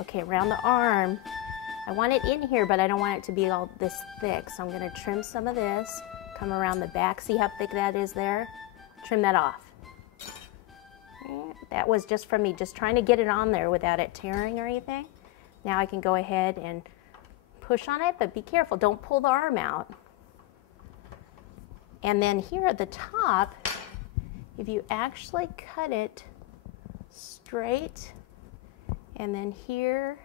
Okay, around the arm. I want it in here, but I don't want it to be all this thick. So I'm gonna trim some of this, come around the back. See how thick that is there? Trim that off. That was just from me, just trying to get it on there without it tearing or anything. Now I can go ahead and push on it, but be careful, don't pull the arm out. And then here at the top, if you actually cut it straight, and then here,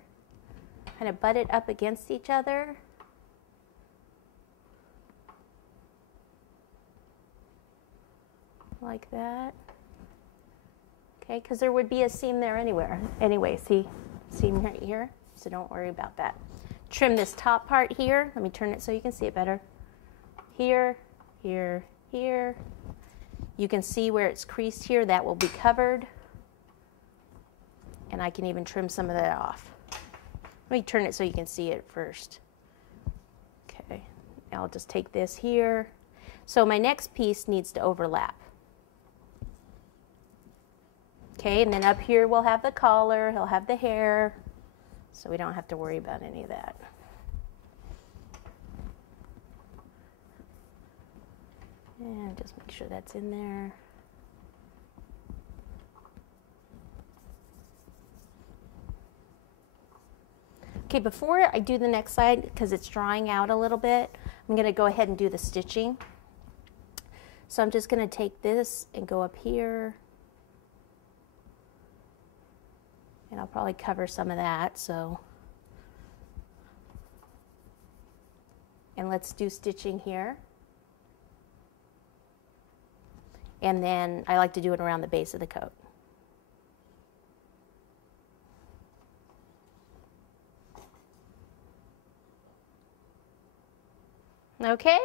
kind of butt it up against each other. Like that. Okay, because there would be a seam there anyway, see? Seam right here, so don't worry about that. Trim this top part here. Let me turn it so you can see it better. Here, here, here. You can see where it's creased here, that will be covered. And I can even trim some of that off. Let me turn it so you can see it first. Okay, now I'll just take this here. So my next piece needs to overlap. Okay, and then up here we'll have the collar, he'll have the hair, so we don't have to worry about any of that. And just make sure that's in there. Okay, before I do the next side, because it's drying out a little bit, I'm going to go ahead and do the stitching. So I'm just going to take this and go up here. And I'll probably cover some of that, so. And let's do stitching here. And then I like to do it around the base of the coat. Okay,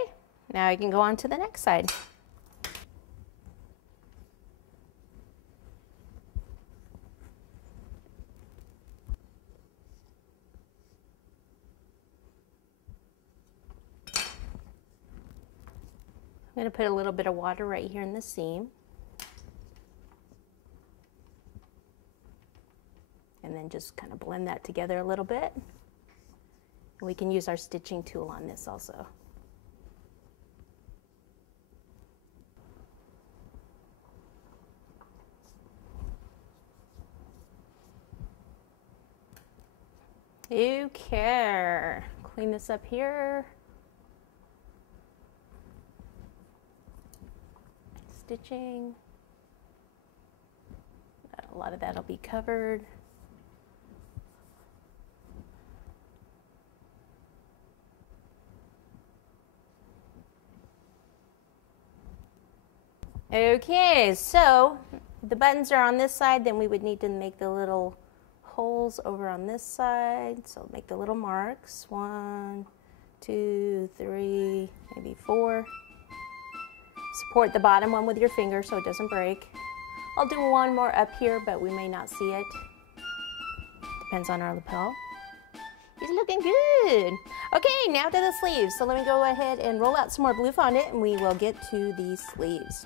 now I can go on to the next side. I'm going to put a little bit of water right here in the seam. And then just kind of blend that together a little bit. And we can use our stitching tool on this also. Okay, clean this up here. Stitching. A lot of that'll be covered. Okay, so the buttons are on this side, then we would need to make the little holes over on this side. So make the little marks. 1, 2, 3, maybe 4. Support the bottom one with your finger so it doesn't break. I'll do one more up here, but we may not see it. Depends on our lapel. It's looking good. Okay, now to the sleeves. So let me go ahead and roll out some more blue fondant and we will get to the sleeves.